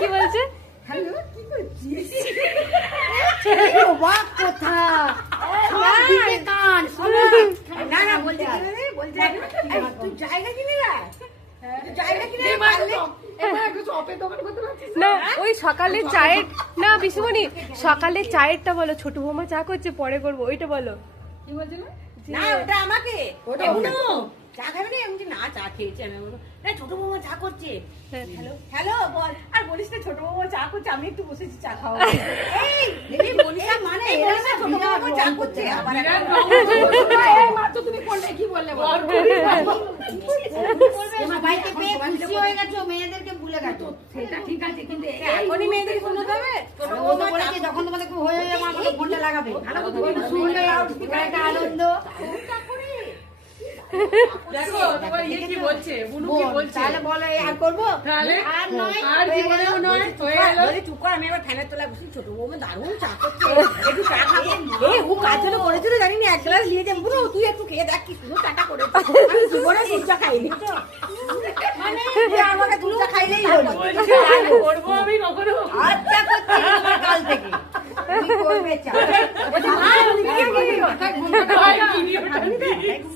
কি বলছে? হ্যালো কি করছিস? বাপ কথা না না বলছে কি রে বলছে তুই জায়গা কিনে না জায়গা কিনে না ওই সকালে চায়ের না পিসিমণি সকালে চায়েরটা বলো, ছোট বৌমা চা করছে পরে করবো, ওইটা বলো। কি বলছে না ওটা আমাকে ওটা চা খাবে না আমি না চা খেয়েছি আমি বলবো না ছোট বৌমা চা করছে হ্যালো হ্যালো বল আর বলিস না ছোট বৌমা চা করছে আমি একটু বসেছি চা খাওয়া এই বলিস না মানে এরা না ছোট বৌমা চা করছে আবার এই মাত্র তুমি করলে কি বললে বল সবাইকে পেয়ে খুশি হয়ে গেছো, মেয়েদেরকে ভুলে গেছো। সেটা ঠিক আছে কিন্তু এখনই মেয়েদের শোনাতে হবে ছোট ও তো বৌমা বলেছে যখন তোমাদের খুব হয়ে যাবে আমাকে ফোনটা লাগাবে। ভালো তো তুমি শুনলে একটা আনন্দ। দেখো তোমার ইয়ে কি বলছে, বুনু কি বলছে? তাহলে বলো এই আর করবো? তাহলে আর নয়, আর হয়ে জীবনেও গেল। নয়, হয়ে গেল। বলে চুপ কর আমি এবার ফ্যানের তলায় বসি ছোট বৌমা দারুণ চা করছে একটু চা খাবো এই ও কাজ যেন করেছিল জানি না এক গ্লাস নিয়ে যাবো পুরো তুই একটু খেয়ে দেখ কি সুন্দর চাটা করেছে আমি জীবনে দুধ চা খাইনি মানে আমাকে দুধ চা খাইলেই হলো বলছে, আর করবো আমি কখনো? আচ্ছা করছি তোমার কাল থেকে। তুমি করবে চা। বলছে, মা, আমি কি করবো? হয় ভিডিওটা দিই।